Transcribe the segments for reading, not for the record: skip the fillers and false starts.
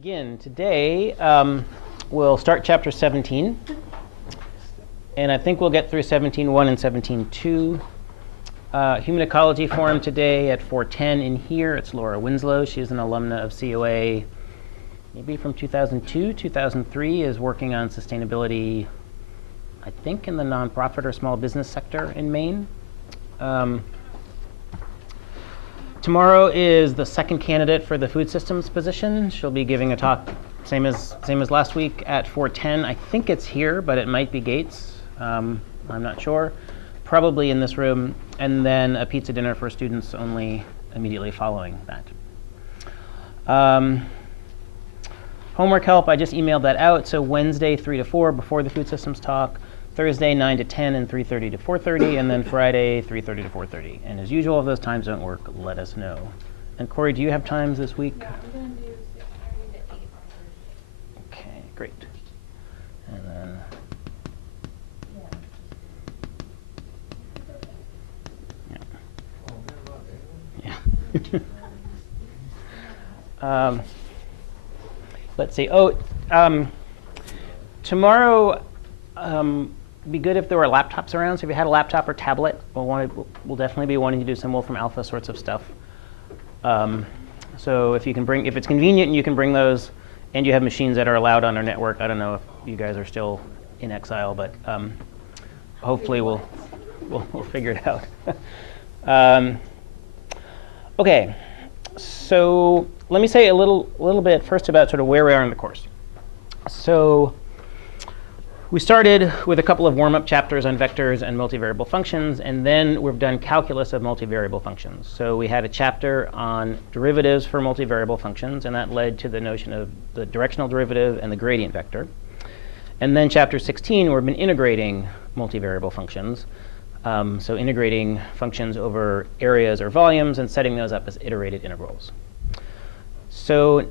Begin. Today, we'll start chapter 17. And I think we'll get through 17.1 and 17.2. Human Ecology Forum today at 4:10 in here. It's Laura Winslow. She's an alumna of COA, maybe from 2002, 2003, is working on sustainability, I think, in the nonprofit or small business sector in Maine. Tomorrow is the second candidate for the food systems position. She'll be giving a talk, same as last week, at 4:10. I think it's here, but it might be Gates. I'm not sure. Probably in this room. And then a pizza dinner for students only immediately following that. Homework help, I just emailed that out. So Wednesday, 3 to 4 before the food systems talk. Thursday, 9 to 10 and 3:30 to 4:30, and then Friday, 3:30 to 4:30. And as usual, if those times don't work, let us know. And Corey, do you have times this week? Yeah, I'm going to do 6:30 to 8 on Thursday. Okay, great. And then, yeah. Let's see. Tomorrow, be good if there were laptops around. So if you had a laptop or tablet, we'll definitely be wanting to do some Wolfram Alpha sorts of stuff. So if it's convenient and you can bring those, and you have machines that are allowed on our network. I don't know if you guys are still in exile, but hopefully we'll figure it out. Okay, so let me say a little bit first about sort of where we are in the course. So we started with a couple of warm-up chapters on vectors and multivariable functions, and then we've done calculus of multivariable functions. So we had a chapter on derivatives for multivariable functions, and that led to the notion of the directional derivative and the gradient vector. And then chapter 16, we've been integrating multivariable functions. So integrating functions over areas or volumes and setting those up as iterated integrals. So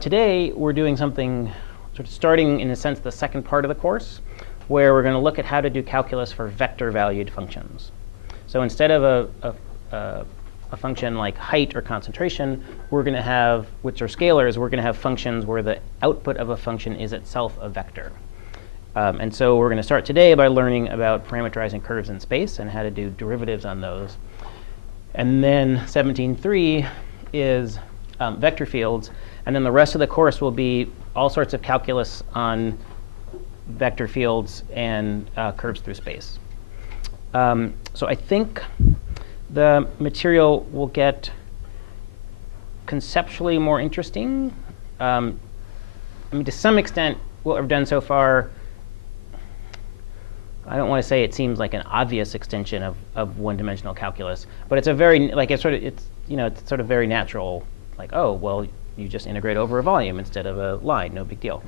today, we're doing something sort of starting, in a sense, the second part of the course, where we're going to look at how to do calculus for vector-valued functions. So instead of a function like height or concentration, we're going to have, which are scalars, we're going to have functions where the output of a function is itself a vector. And so we're going to start today by learning about parameterizing curves in space and how to do derivatives on those. And then 17.3 is vector fields. And then the rest of the course will be all sorts of calculus on vector fields and curves through space. So I think the material will get conceptually more interesting. I mean, to some extent, what we've done so far, I don't want to say it seems like an obvious extension of one-dimensional calculus, but it's a very, like, it's sort of very natural, like, oh, well, you just integrate over a volume instead of a line, no big deal.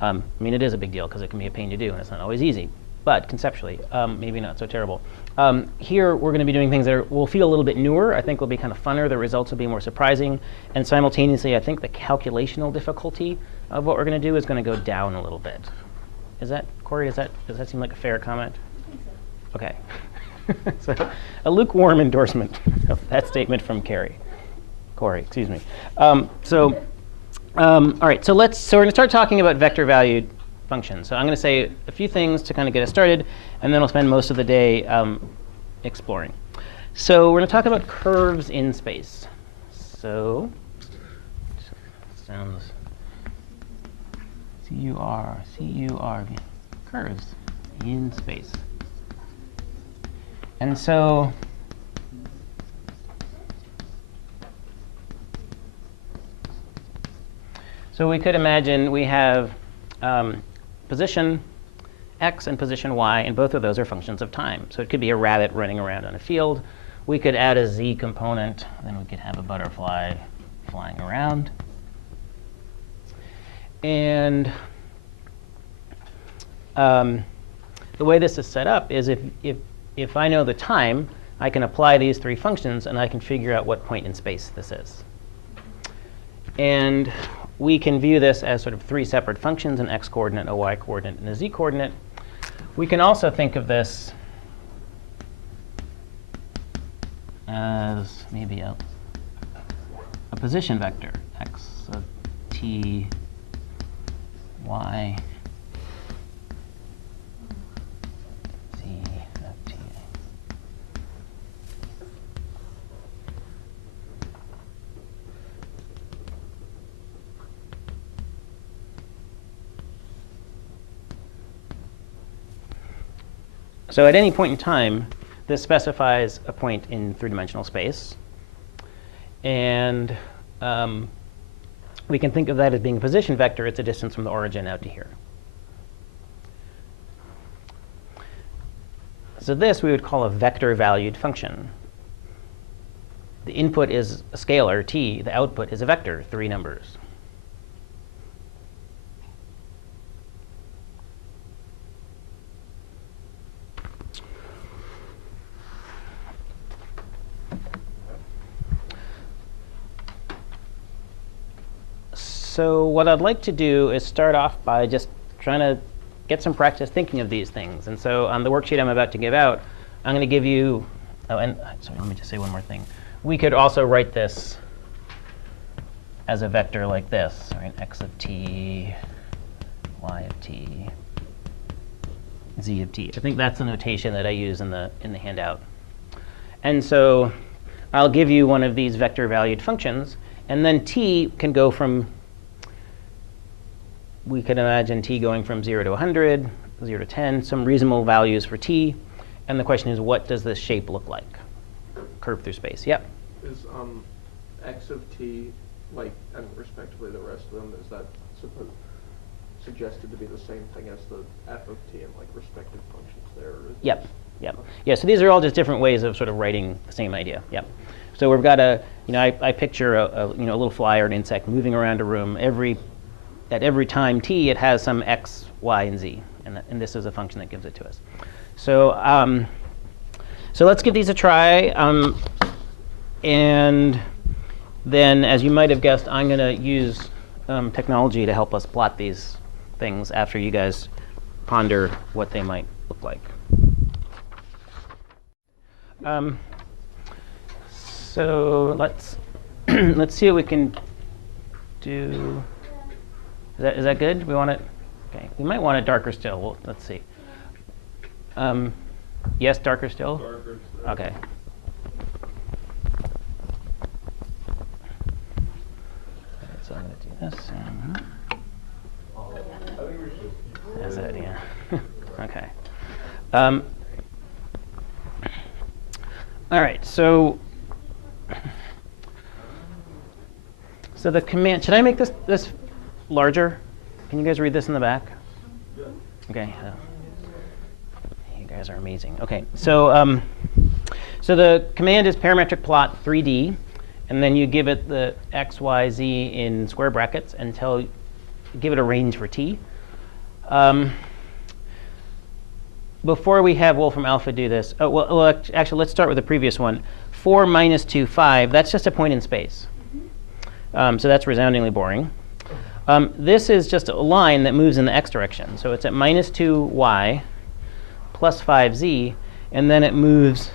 I mean, it is a big deal because it can be a pain to do, and it's not always easy. But conceptually, maybe not so terrible. Here, we're going to be doing things that will feel a little bit newer. I think will be kind of funner. The results will be more surprising. And simultaneously, I think the calculational difficulty of what we're going to do is going to go down a little bit. Is that, Corey, does that seem like a fair comment? I think so. Okay. So a lukewarm endorsement of that statement from Corey, excuse me. All right, so we're going to start talking about vector-valued functions. So I'm going to say a few things to kind of get us started, and then we'll spend most of the day exploring. So we're going to talk about curves in space. So, sounds C-U-R-V, curves in space. And so we could imagine we have position x and position y, and both of those are functions of time. So it could be a rabbit running around on a field. We could add a z component, then we could have a butterfly flying around. And the way this is set up is if I know the time, I can apply these three functions, and I can figure out what point in space this is. And we can view this as sort of three separate functions, an x-coordinate, a y-coordinate, and a z-coordinate. We can also think of this as maybe a position vector, x sub t t, y, z of t. So at any point in time, this specifies a point in three-dimensional space. And we can think of that as being a position vector. It's a distance from the origin out to here. So this we would call a vector-valued function. The input is a scalar, t. The output is a vector, 3 numbers. So what I'd like to do is start off by just trying to get some practice thinking of these things. And so on the worksheet I'm about to give out, I'm going to give you, oh, and sorry, let me just say one more thing. We could also write this as a vector like this, right? X of t, y of t, z of t. I think that's the notation that I use in the handout. And so I'll give you one of these vector-valued functions, and then t can go from, we could imagine t going from 0 to 100, 0 to 10, some reasonable values for t. And the question is, what does this shape look like? Curve through space. Yep. Is x of t, like, and respectively the rest of them, is that suggested to be the same thing as the f of t and like respective functions there? Or is Yep. Yep. Yeah, so these are all just different ways of sort of writing the same idea. Yep. So we've got a, I picture a little fly or an insect moving around a room. At every time t, it has some x, y, and z. And this is a function that gives it to us. So so let's give these a try. And then, as you might have guessed, I'm going to use technology to help us plot these things after you guys ponder what they might look like. So let's let's see what we can do. Is that good? We want it? Okay. We might want it darker still. Well, let's see. Yes, darker still? Darker still. Okay. So I'm going to do this. That's it, yeah. Okay. All right, so the command, should I make this larger? Can you guys read this in the back? Yeah. Okay. You guys are amazing. Okay, so so the command is parametric plot 3D, and then you give it the x, y, z in square brackets and give it a range for t. Before we have Wolfram Alpha do this, well, actually, let's start with the previous one. 4 minus 2, 5, that's just a point in space. So that's resoundingly boring. This is just a line that moves in the x direction. So it's at minus 2y plus 5z, and then it moves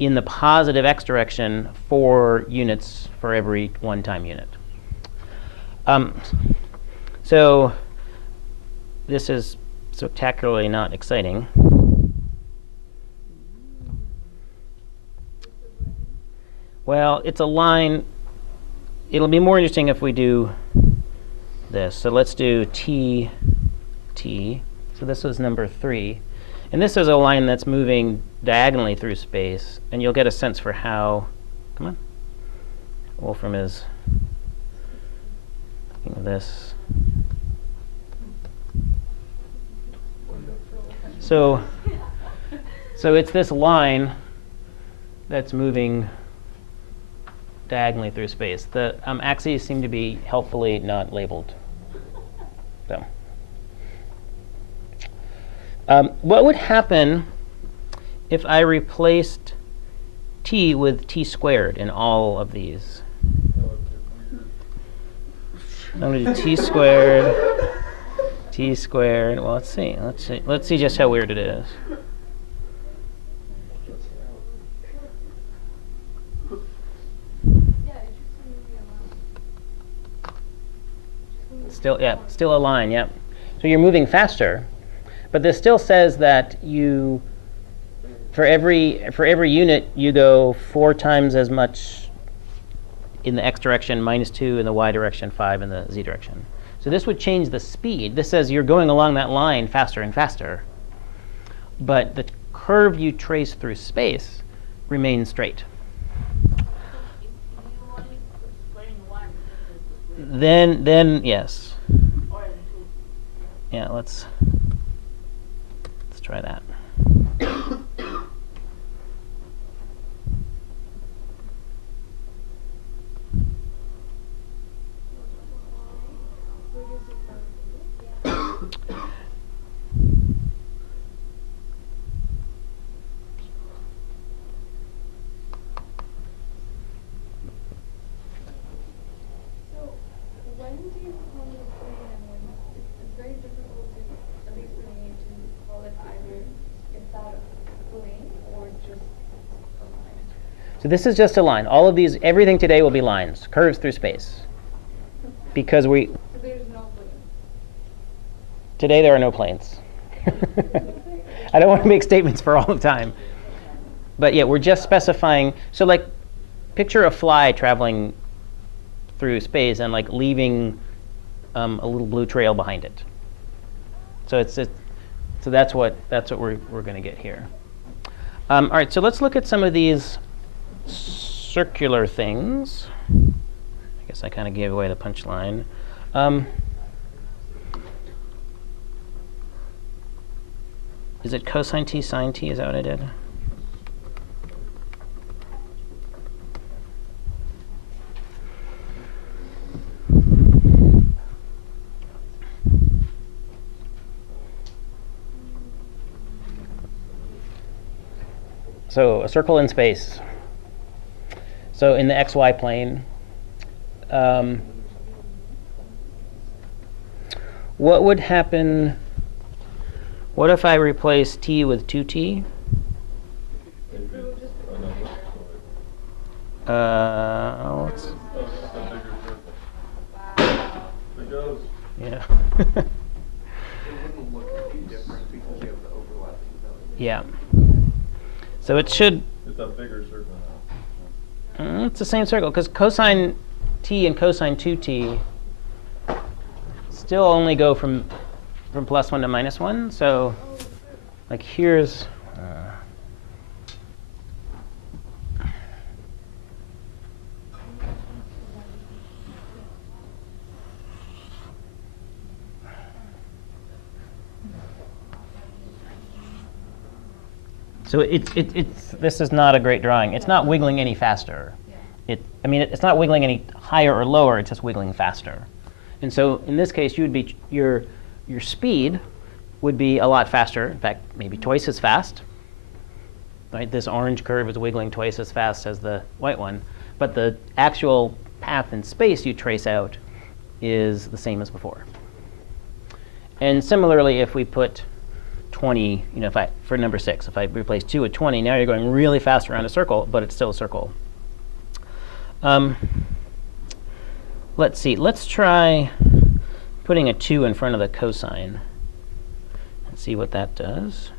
in the positive x direction 4 units for every one-time unit. So this is spectacularly not exciting. Well, it's a line. It'll be more interesting if we do this. So let's do t, t. So this was number 3. And this is a line that's moving diagonally through space. And you'll get a sense for how, come on, Wolfram is looking at this. So it's this line that's moving diagonally through space. The axes seem to be helpfully not labeled. So, what would happen if I replaced t with t squared in all of these? I'm going to do t squared. T squared. Well, let's see. Let's see just how weird it is. Still, yeah, still a line, yeah. So you're moving faster, but this still says that you, for every unit, you go 4 times as much in the x direction, -2 in the y direction, 5 in the z direction. So this would change the speed. This says you're going along that line faster and faster, but the curve you trace through space remains straight. Then yes. Yeah, let's try that. So this is just a line. All of these, everything today will be lines, curves through space. Because we... So there's no plane. Today there are no planes. I don't want to make statements for all the time. But yeah, we're just specifying. So like, picture a fly traveling through space and like leaving a little blue trail behind it. So so that's what we're going to get here. All right, so let's look at some of these circular things. I guess I kind of gave away the punchline. Is it cosine t sine t? Is that what I did? So a circle in space. So in the xy plane, what would happen? What if I replace t with 2t? Yeah. Yeah. So it should. It's a bigger circle now. It's the same circle because cosine t and cosine 2t still only go from +1 to -1. So, like here's. So this is not a great drawing. It's not wiggling any faster. It's not wiggling any higher or lower. It's just wiggling faster. And so in this case, you would be your speed would be a lot faster. In fact, maybe twice as fast. Right? This orange curve is wiggling twice as fast as the white one, but the actual path in space you trace out is the same as before. And similarly, if we put 20, for number 6, if I replace 2 with 20, now you're going really fast around a circle, but it's still a circle. Let's see. Let's try putting a 2 in front of the cosine and see what that does.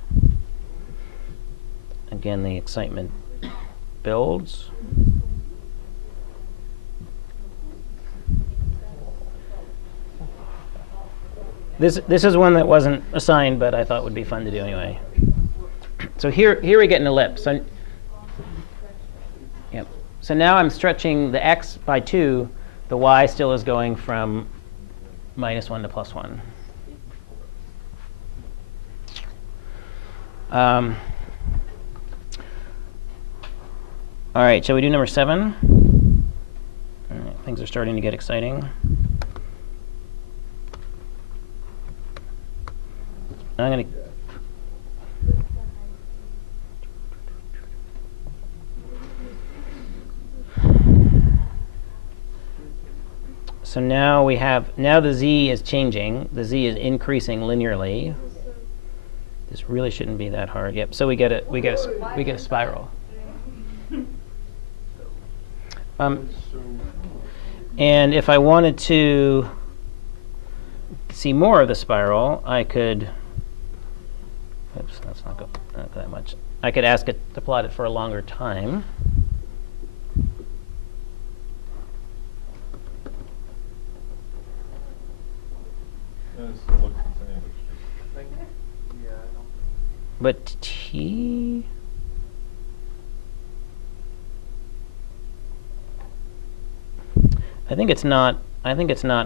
Again, the excitement builds. This is one that wasn't assigned, but I thought would be fun to do anyway. So here we get an ellipse. Yep. So now I'm stretching the x by 2. The y still is going from -1 to +1. All right, shall we do number 7? All right, things are starting to get exciting. I'm going to. So now the z is changing. The z is increasing linearly. This really shouldn't be that hard. Yep. So we get a spiral. And if I wanted to see more of the spiral, I could, oops, that's not that much. I could ask it to plot it for a longer time. Yeah, it still looks the same. Like, yeah, I don't But t, I think it's not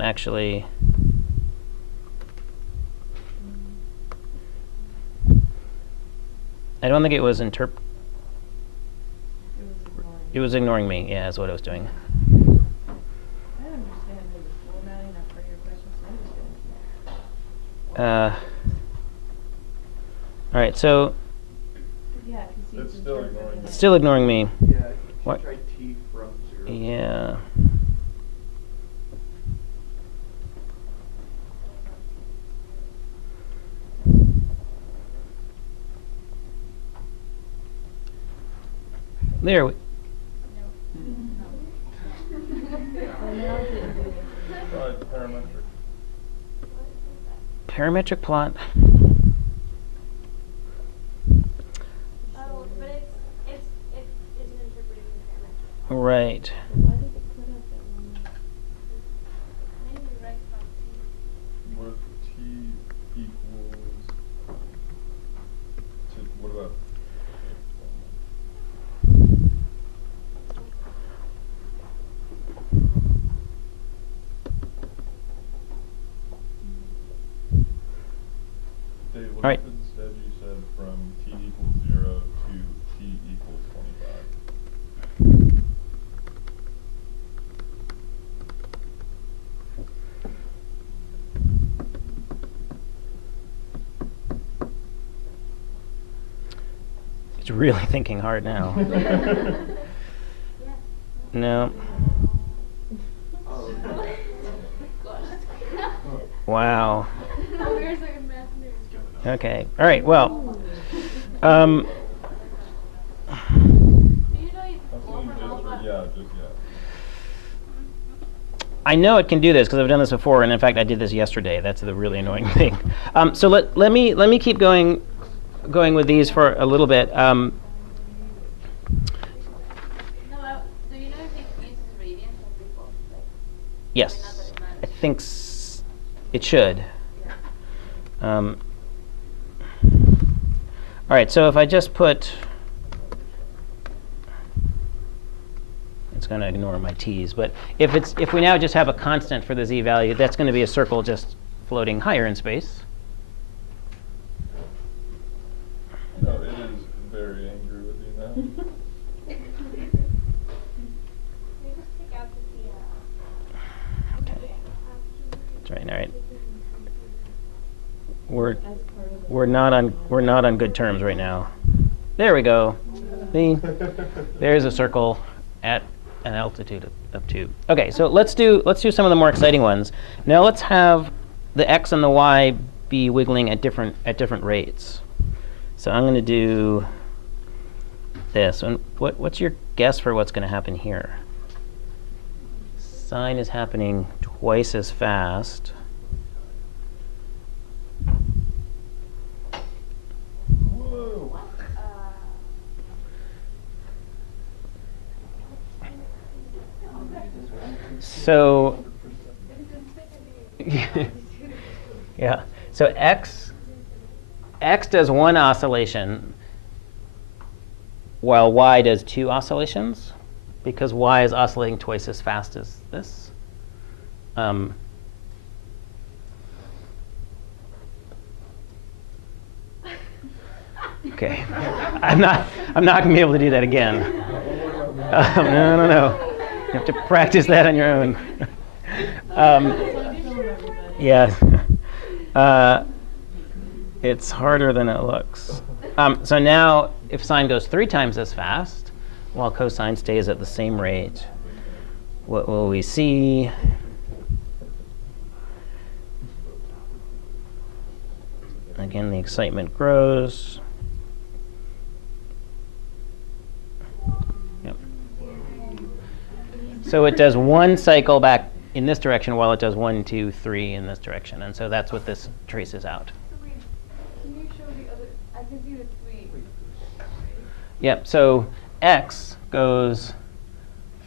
actually. I don't think it was It was ignoring me. Yeah, is what it was doing. I understand the formatting that part of your question, so I understand. All right, so Yeah, if you see It's still ignoring it's still ignoring me. Yeah, What? try t from 0. Yeah. There we. Try parametric. Parametric plot. Oh, but it isn't interpreting the parametric. Right. Why did it put up that one? Maybe right from t. What if t equals to, what about? Dave, what Right. if instead you said from t equals 0 to t equals 25? It's really thinking hard now. No. Oh, Wow. Where's the math nerd? Okay. All right. Well. Do you know you That's pull an from all just, that? yeah, just, yeah. I know it can do this because I've done this before, and in fact, I did this yesterday. That's the really annoying thing. So let me keep going with these for a little bit. No, do you know if it uses radians or people? Like, Yes, not that it I matters. think it should. All right. So if I just put, it's going to ignore my t's. But if we now just have a constant for the z value, that's going to be a circle just floating higher in space. No, it is very angry with you now. Maybe just take out the Okay. That's right. All right. We're not on good terms right now. There we go. See, there's a circle at an altitude of 2. Okay, so let's do some of the more exciting ones. Now let's have the x and the y be wiggling at different rates. So I'm going to do this. And what's your guess for what's going to happen here? Sine is happening twice as fast. Whoa! So, yeah. So x does 1 oscillation, while y does 2 oscillations, because y is oscillating twice as fast as this. Okay, I'm not going to be able to do that again. No. You have to practice that on your own. Yeah. It's harder than it looks. So now, if sine goes 3 times as fast, while cosine stays at the same rate, what will we see? Again, the excitement grows. Yep. So it does 1 cycle back in this direction while it does 1, 2, 3 in this direction. And so that's what this traces out. So wait, can you show the other? I can see the 3. Yep, so x goes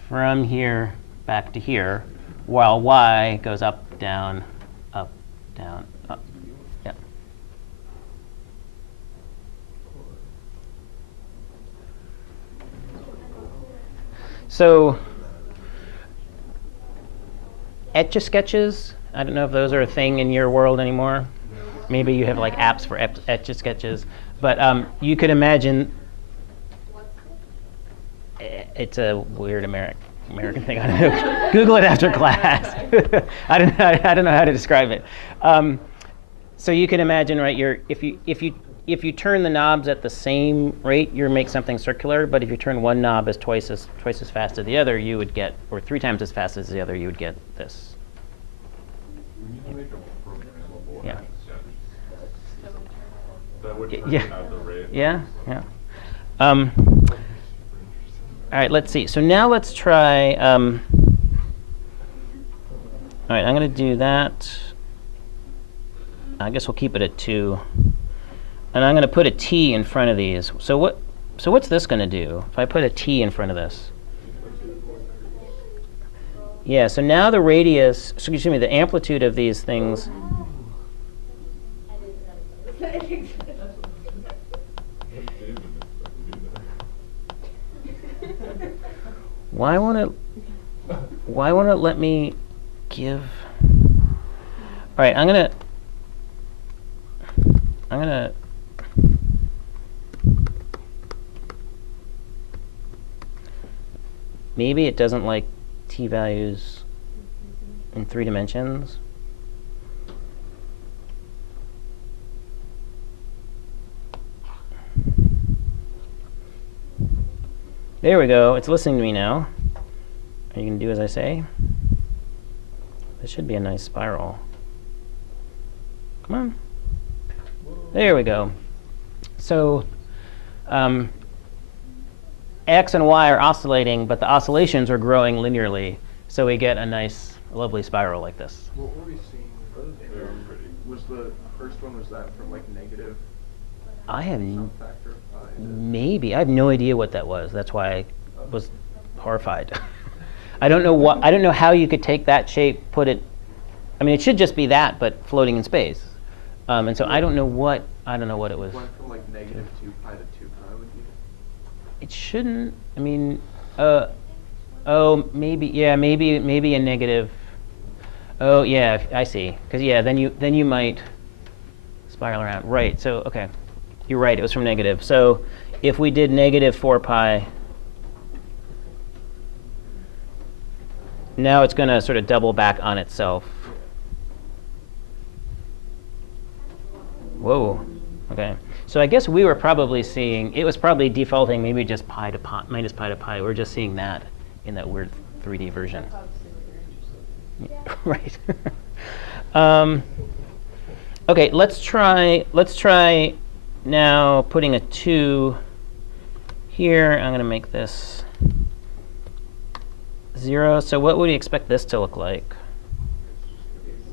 from here back to here, while y goes up, down, up, down, up. Yep. So Etch-a-Sketches, I don't know if those are a thing in your world anymore. Maybe you have like apps for Etch-a-Sketches, but you could imagine it's a weird American thing. I don't know. Google it after class. I don't know how to describe it. So you can imagine, right? If you turn the knobs at the same rate, you make something circular. But if you turn one knob as twice as fast as the other, you would get, or 3 times as fast as the other, you would get this. We need to make a programmable Yeah. that would Yeah. have the rate. Yeah, yeah. All right, let's see. So now let's try. All right, I'm going to do that. I guess we'll keep it at 2. And I'm going to put a t in front of these. So what's this going to do if I put a t in front of this? Yeah, so now the radius, excuse me, the amplitude of these things. Why won't it let me give? All right, I'm gonna maybe it doesn't like t values in 3 dimensions. There we go. It's listening to me now. Are you going to do as I say? This should be a nice spiral. Come on. There we go. So x and y are oscillating, but the oscillations are growing linearly. So we get a nice, lovely spiral like this. What were we seeing? Was the first one, was that from like negative I have some factor of pi to- maybe. I have no idea what that was. That's why I was horrified. I don't know how you could take that shape, put it. I mean, it should just be that, but floating in space. And so I don't know what it was. Went from like negative 2 pi to 2 pi would be. It shouldn't. I mean, oh, maybe. Yeah, maybe a negative. Oh, yeah, I see. Because yeah, then you might spiral around. Right. So okay, you're right. It was from negative. So if we did negative 4 pi, now it's going to sort of double back on itself. Whoa. Okay. So I guess we were probably seeing, it was probably defaulting maybe just pi to pi, minus pi to pi. We're just seeing that in that weird 3D version. Yeah, right. Okay, let's try now putting a 2 here. I'm going to make this 0. So what would you expect this to look like?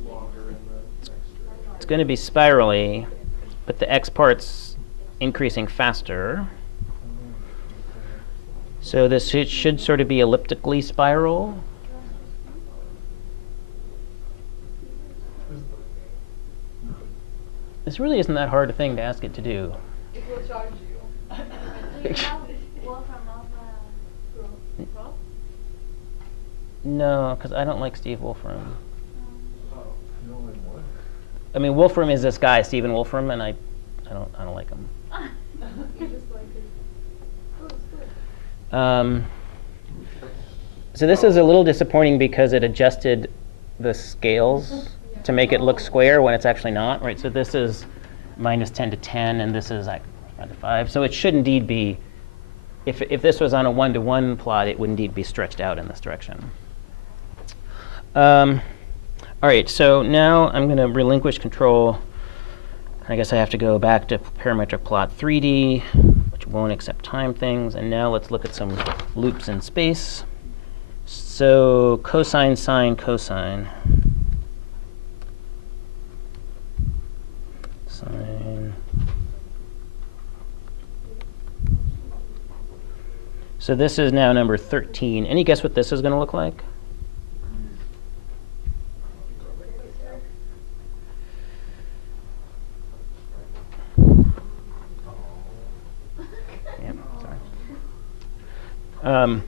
Longer in the next It's going to be spirally, but the x part's increasing faster. So this should sort of be elliptically spiral. This really isn't that hard a thing to ask it to do. It will charge you. Do you have Wolfram Alpha Pro? No, because I don't like Steve Wolfram. Oh, you don't like what? I mean, Wolfram is this guy, Stephen Wolfram, and I don't like him. You just like it. Oh, it's good. So this is a little disappointing because it adjusted the scales to make it look square when it's actually not, right? So this is minus 10 to 10, and this is like 5 to 5. So it should indeed be, if this was on a 1-to-1 plot, it would indeed be stretched out in this direction. All right, so now I'm going to relinquish control. I guess I have to go back to parametric plot 3D, which won't accept time things. And now let's look at some loops in space. So cosine, sine, cosine. Sine. So this is now number 13. Any guess what this is going to look like? Yeah, sorry.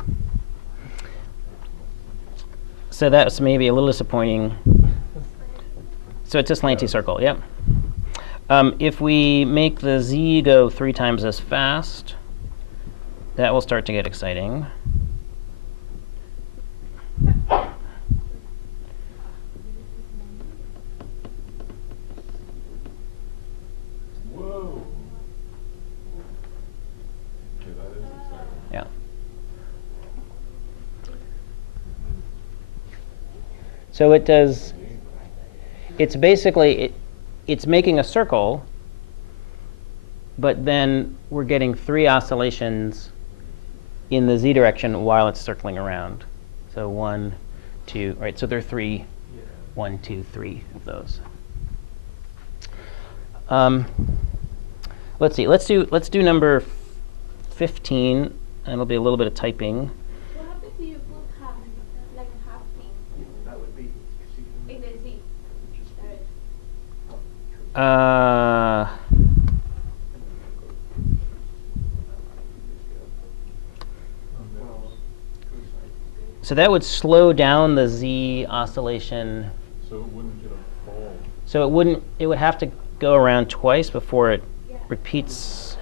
So that's maybe a little disappointing. So it's a slanty circle, yep. If we make the z go 3 times as fast, that will start to get exciting. Whoa. Okay, that is exciting. Yeah. So it does, it's basically, it's making a circle, but then we're getting 3 oscillations in the z direction while it's circling around. So 1, 2, right? So there are 3, 1, 2, 3 of those. Let's see. Let's do number 15, and it'll be a little bit of typing. What happens if you put half, like a half thing That would be in the Z? So that would slow down the z oscillation. So it wouldn't get a fall. So it wouldn't. It would have to go around twice before it repeats.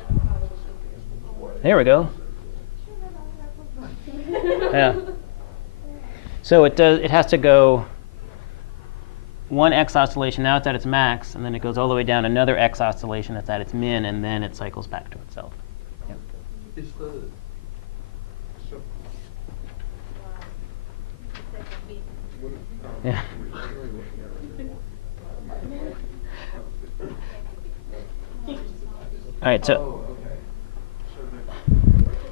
There we go. Yeah. So it does. It has to go 1 x oscillation. Now it's at its max, and then it goes all the way down another x oscillation that's at its min, and then it cycles back to itself. Yep. Is the so Yeah. All right. So.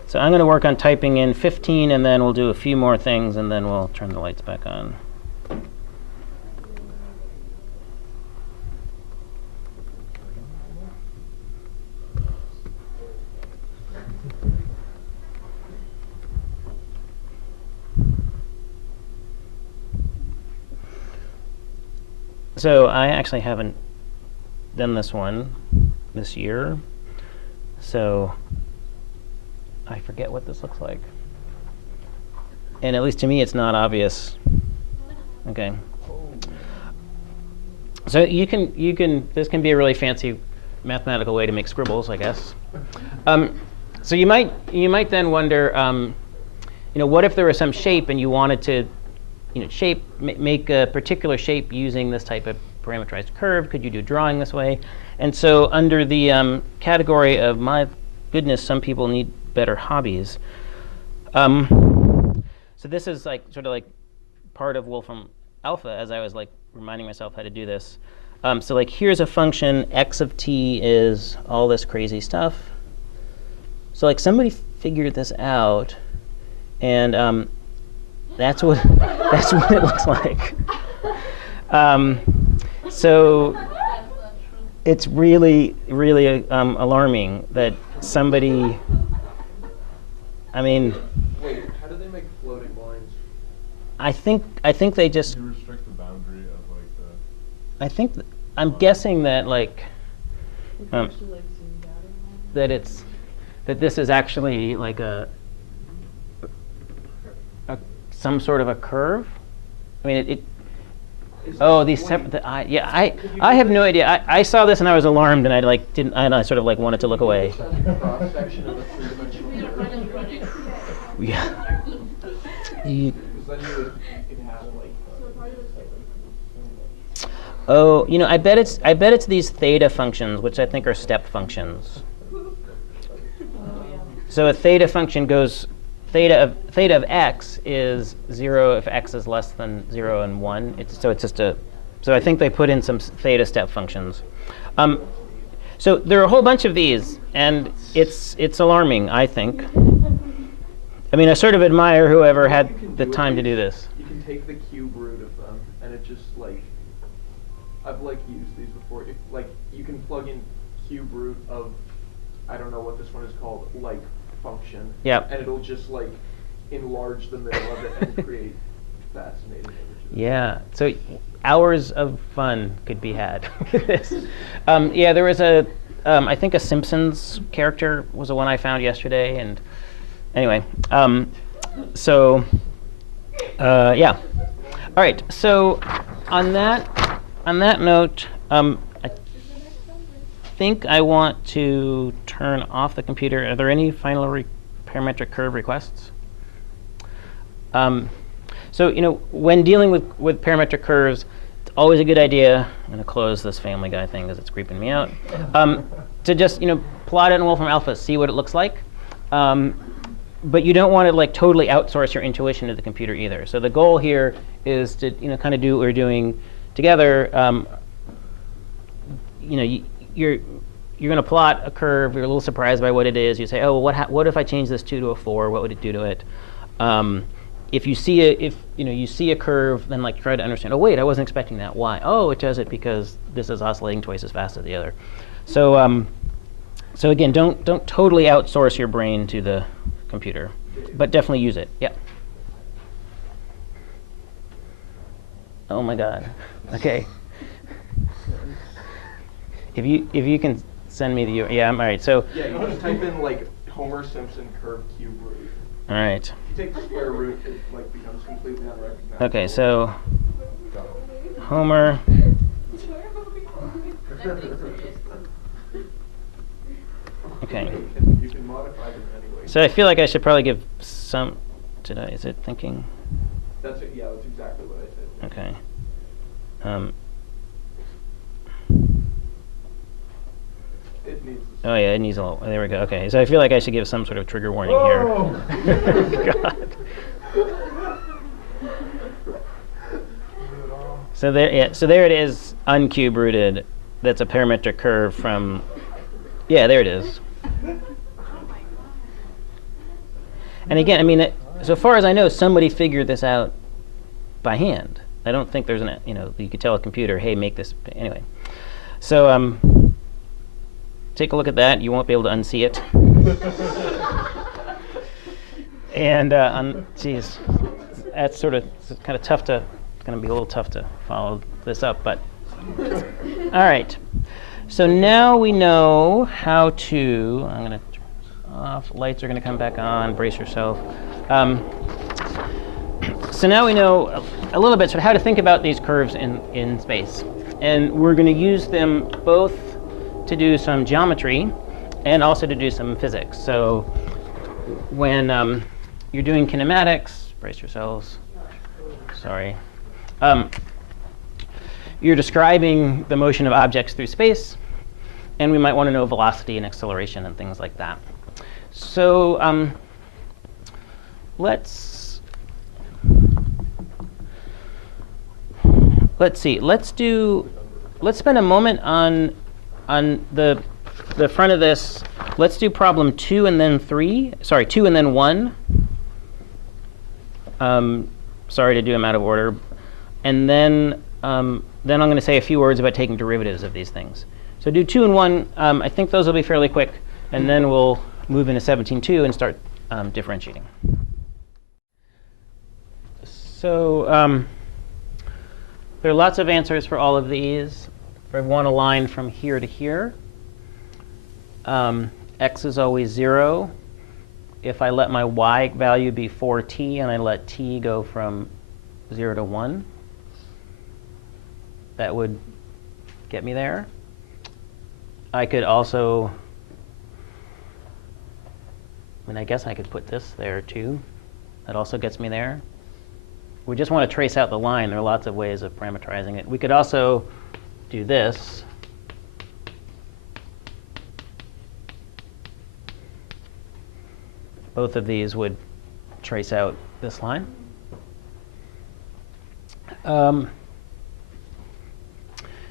So I'm going to work on typing in 15, and then we'll do a few more things, and then we'll turn the lights back on. So I actually haven't done this one this year, so I forget what this looks like. And at least to me, it's not obvious. Okay. So you can, this can be a really fancy mathematical way to make scribbles, I guess. So you might then wonder, what if there was some shape and you wanted to, make a particular shape using this type of parameterized curve? Could you do drawing this way? And so under the category of, my goodness, some people need better hobbies. So this is like sort of like part of Wolfram Alpha, as I was like reminding myself how to do this. So like here's a function, x of t is all this crazy stuff. So like somebody figured this out, and that's what it looks like. So it's really, really alarming that somebody. I mean, wait, how do they make floating lines? I think they just. You restrict the boundary of like the. I think I'm guessing that like. That this is actually like some sort of a curve. I mean these separate. I have no idea. I saw this and I was alarmed, and I like didn't. And I sort of like wanted to look away. Cross section of a three-dimensional. Yeah. Because then you can have like. Oh, I bet it's these theta functions, which I think are step functions. So a theta function goes, theta of x is 0 if x is less than 0 and 1. So I think they put in some theta step functions. So there are a whole bunch of these, and it's alarming, I think. I mean, I sort of admire whoever You had can the do it, time to but do this. You can take the cube root of them, and it just like, I've like used these before. If like you can plug in cube root of, I don't know what this one is called, like function. Yep. And it'll just like enlarge the middle of it and create fascinating images. Yeah. So hours of fun could be had with this. Yeah, there was I think a Simpsons character was the one I found yesterday, and anyway, yeah. All right. So on that note, I think I want to turn off the computer. Are there any final parametric curve requests? So when dealing with parametric curves, it's always a good idea. I'm going to close this Family Guy thing because it's creeping me out. To just plot it in Wolfram Alpha, see what it looks like. But you don't want to like totally outsource your intuition to the computer either. So the goal here is to kind of do what we're doing together. You're going to plot a curve. You're a little surprised by what it is. You say, oh, well, what if I change this 2 to a 4? What would it do to it? If you see you see a curve, then like try to understand. Oh wait, I wasn't expecting that. Why? Oh, it does it because this is oscillating twice as fast as the other. So so again, don't totally outsource your brain to the computer, but definitely use it. Yeah. Oh my God. Okay. If you can send me the yeah, I'm all right. So yeah, you just type in like Homer Simpson curve cube root. All right. If you take the square root, it like becomes completely unrecognizable. Okay, so Homer. Okay. You can modify them anyway. So I feel like I should probably give some. Is it thinking? That's it. Yeah, that's exactly what I did. Okay. It needs. Oh yeah, it needs a little. There we go. Okay, so I feel like I should give some sort of trigger warning here. God. So there, yeah. So there it is, uncube rooted. That's a parametric curve from. Yeah, there it is. And again, I mean, so far as I know, somebody figured this out by hand. I don't think there's an, you could tell a computer, hey, make this. Anyway, so take a look at that. You won't be able to unsee it. And geez, that's sort of kind of tough to. It's going to be a little tough to follow this up, but all right. So now we know how to. I'm going to turn this off. Lights are going to come back on. Brace yourself. So now we know a little bit sort of how to think about these curves in space, and we're going to use them both to do some geometry and also to do some physics. So when you're doing kinematics, brace yourselves. Sorry. You're describing the motion of objects through space, and we might want to know velocity and acceleration and things like that. So let's see. Let's spend a moment on the front of this. Let's do problem 2 and then 3. Sorry, 2 and then 1. Sorry to do them out of order. And then I'm going to say a few words about taking derivatives of these things. So do 2 and 1. I think those will be fairly quick, and then we'll move into 17.2 and start differentiating. So there are lots of answers for all of these. If I want a line from here to here, x is always 0. If I let my y value be 4t and I let t go from 0 to 1, that would get me there. I could also, I guess I could put this there too. That also gets me there. We just want to trace out the line. There are lots of ways of parameterizing it. We could also do this. Both of these would trace out this line.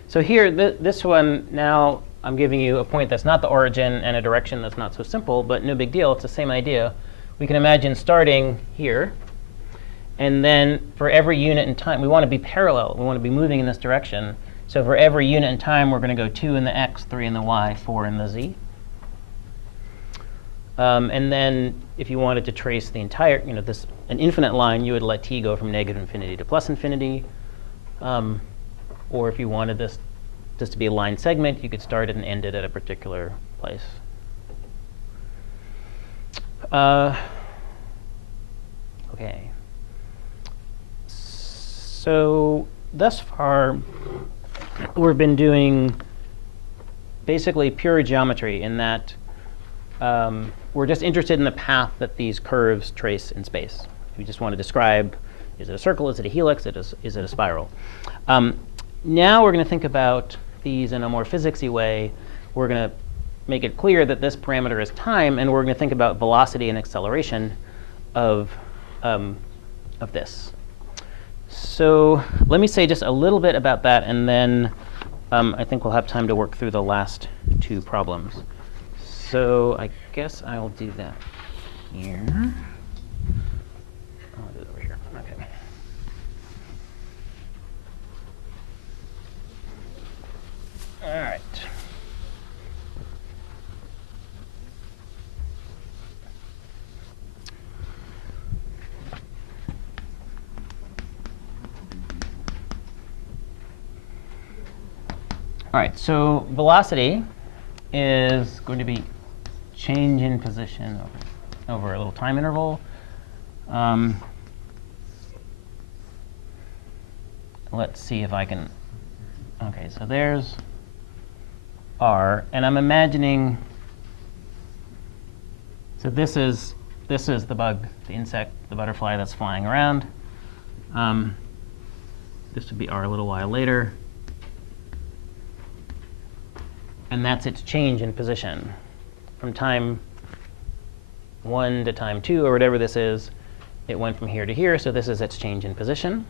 So here, this one, now I'm giving you a point that's not the origin and a direction that's not so simple, but no big deal. It's the same idea. we can imagine starting here. And then for every unit in time, we want to be parallel. We want to be moving in this direction. So for every unit in time, we're going to go 2 in the x, 3 in the y, 4 in the z. And then if you wanted to trace the entire, an infinite line, you would let t go from negative infinity to plus infinity. Or if you wanted this to be a line segment, you could start it and end it at a particular place. OK. So thus far, we've been doing basically pure geometry in that we're just interested in the path that these curves trace in space. We just want to describe, is it a circle, is it a helix, is it a spiral? Now we're going to think about these in a more physicsy way. We're going to make it clear that this parameter is time, and we're going to think about velocity and acceleration of this. So let me say just a little bit about that, and then I think we'll have time to work through the last 2 problems. So I guess I'll do that here. I'll do it over here. OK. All right. All right, so velocity is going to be change in position over a little time interval. Let's see if I can. OK, so there's r, and I'm imagining. So this is the bug, the insect, the butterfly that's flying around. This would be r a little while later. And that's its change in position. From time 1 to time 2, or whatever this is, it went from here to here. So this is its change in position.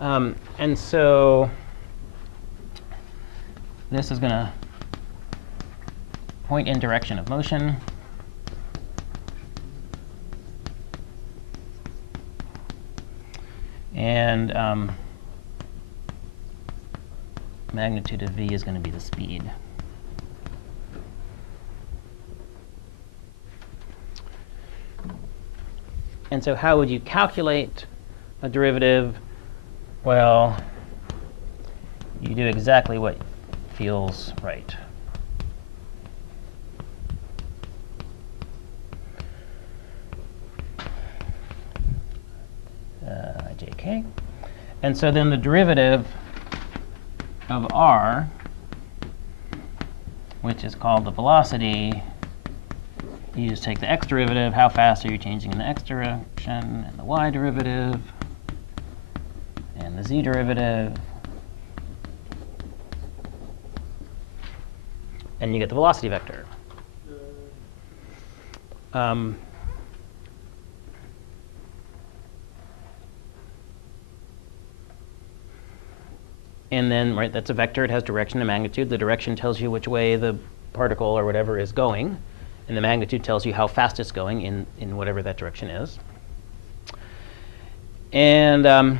And so this is going to point in direction of motion. And magnitude of v is going to be the speed. And so how would you calculate a derivative? Well, you do exactly what feels right. JK. And so then the derivative of r, which is called the velocity, you just take the x derivative, how fast are you changing in the x direction, and the y derivative, and the z derivative, and you get the velocity vector. And then, right, that's a vector. It has direction and magnitude. The direction tells you which way the particle or whatever is going. And the magnitude tells you how fast it's going in whatever that direction is. And You're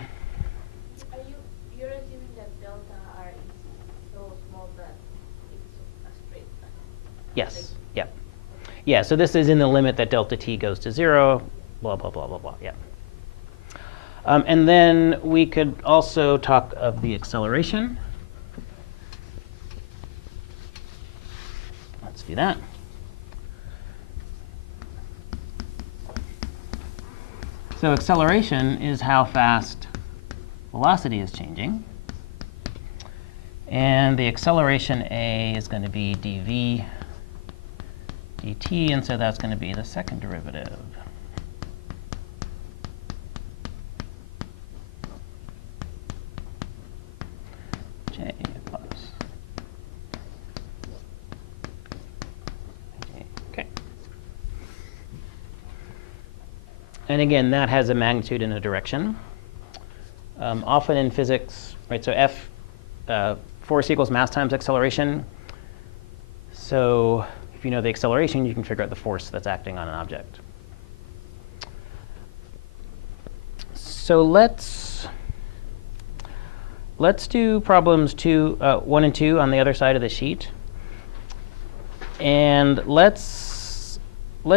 assuming that delta r is so small that it's a straight line? yes, yeah. Yeah, so this is in the limit that delta t goes to 0, blah, blah, blah, blah, blah, yeah. And then we could also talk of the acceleration. Let's do that. So acceleration is how fast velocity is changing. And the acceleration a is going to be dv dt, and so that's going to be the second derivative. J plus J. OK. And again, that has a magnitude and a direction. Often in physics, right, so F, force equals mass times acceleration. So if you know the acceleration, you can figure out the force that's acting on an object. So let's do problems 1 and 2 on the other side of the sheet. And let's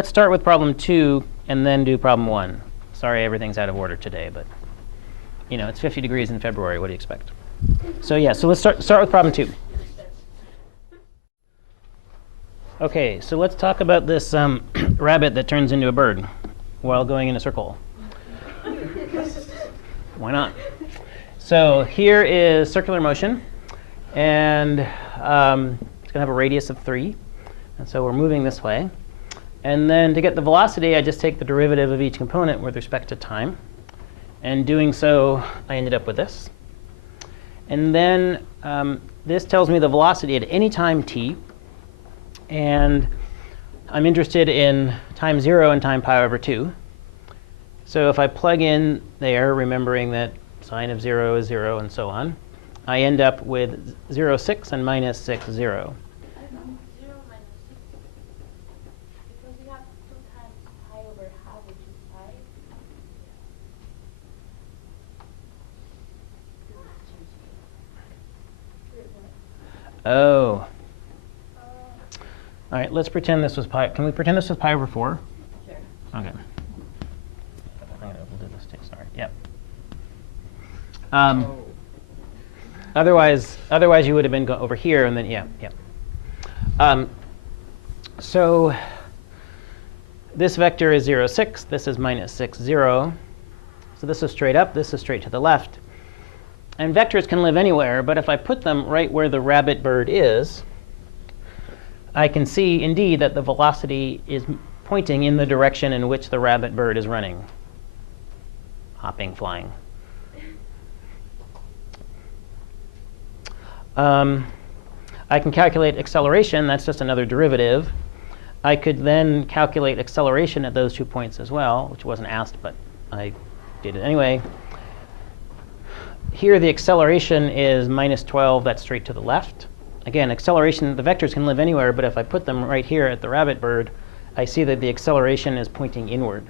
start with problem 2 and then do problem 1. Sorry, everything's out of order today, but you know, it's 50 degrees in February. What do you expect? So yeah, so let's start with problem 2. OK, so let's talk about this rabbit that turns into a bird while going in a circle. Why not? So here is circular motion, and it's going to have a radius of 3. And so we're moving this way. And then to get the velocity, I just take the derivative of each component with respect to time. And doing so, I ended up with this. And then this tells me the velocity at any time t. And I'm interested in time 0 and time pi over 2. So if I plug in there, remembering that sine of 0 is 0 and so on, I end up with 0, 6 and minus 6, 0. 0 minus 6. Because you have 2 times pi over half, which is 5. Oh. All right, let's pretend this was pi. Can we pretend this was pi over 4? Sure. OK. We'll do this too. Sorry. Yep. Otherwise, you would have been over here, and then yeah. So this vector is 0, 6. This is minus 6, 0. So this is straight up. This is straight to the left. And vectors can live anywhere, but if I put them right where the rabbit bird is, I can see, indeed, that the velocity is pointing in the direction in which the rabbit bird is running, hopping, flying. I can calculate acceleration. That's just another derivative. I could then calculate acceleration at those 2 points as well, which wasn't asked, but I did it anyway. Here, the acceleration is minus 12. That's straight to the left. Again, acceleration, the vectors can live anywhere, but if I put them right here at the rabbit bird, I see that the acceleration is pointing inward.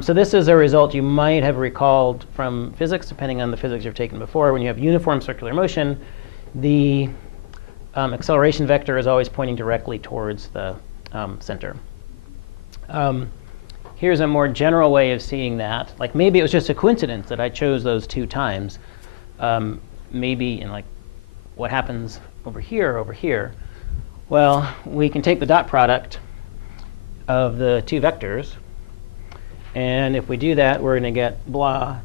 So this is a result you might have recalled from physics, depending on the physics you've taken before. When you have uniform circular motion, the acceleration vector is always pointing directly towards the center. Here's a more general way of seeing that. Like maybe it was just a coincidence that I chose those 2 times. Maybe in like what happens over here, over here. Well, we can take the dot product of the 2 vectors. And if we do that, we're going to get blah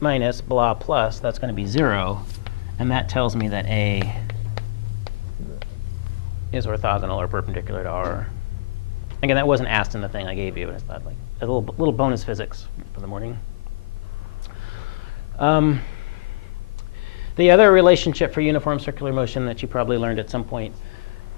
minus blah plus. That's going to be 0. And that tells me that A is orthogonal or perpendicular to R. Again, that wasn't asked in the thing I gave you, but I thought like a little bonus physics for the morning. The other relationship for uniform circular motion that you probably learned at some point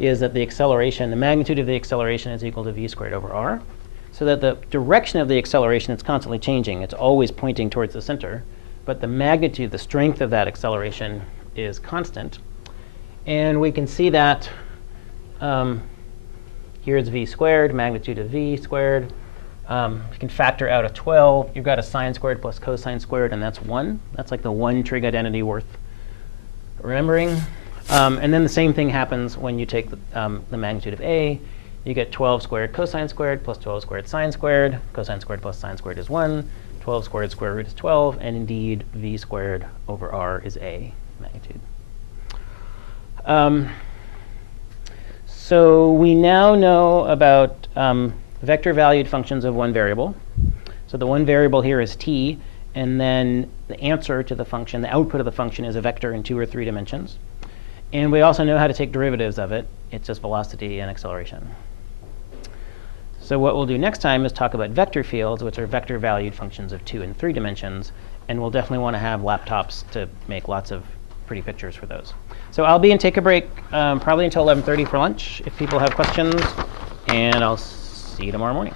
is that the acceleration, the magnitude of the acceleration is equal to v squared over r. So that the direction of the acceleration is constantly changing. It's always pointing towards the center. But the magnitude, the strength of that acceleration is constant. And we can see that here it's v squared, magnitude of v squared. You can factor out a 12. You've got a sine squared plus cosine squared, and that's 1. That's like the one trig identity worth remembering. And then the same thing happens when you take the magnitude of A. You get 12 squared cosine squared plus 12 squared sine squared. Cosine squared plus sine squared is 1. 12 squared square root is 12. And indeed, v squared over r is A magnitude. So we now know about vector-valued functions of one variable. So the one variable here is t. And then the answer to the function, the output of the function, is a vector in 2 or 3 dimensions. And we also know how to take derivatives of it. It's just velocity and acceleration. So what we'll do next time is talk about vector fields, which are vector-valued functions of 2 and 3 dimensions. And we'll definitely want to have laptops to make lots of pretty pictures for those. So I'll be in take a break probably until 11:30 for lunch if people have questions. And I'll see you tomorrow morning.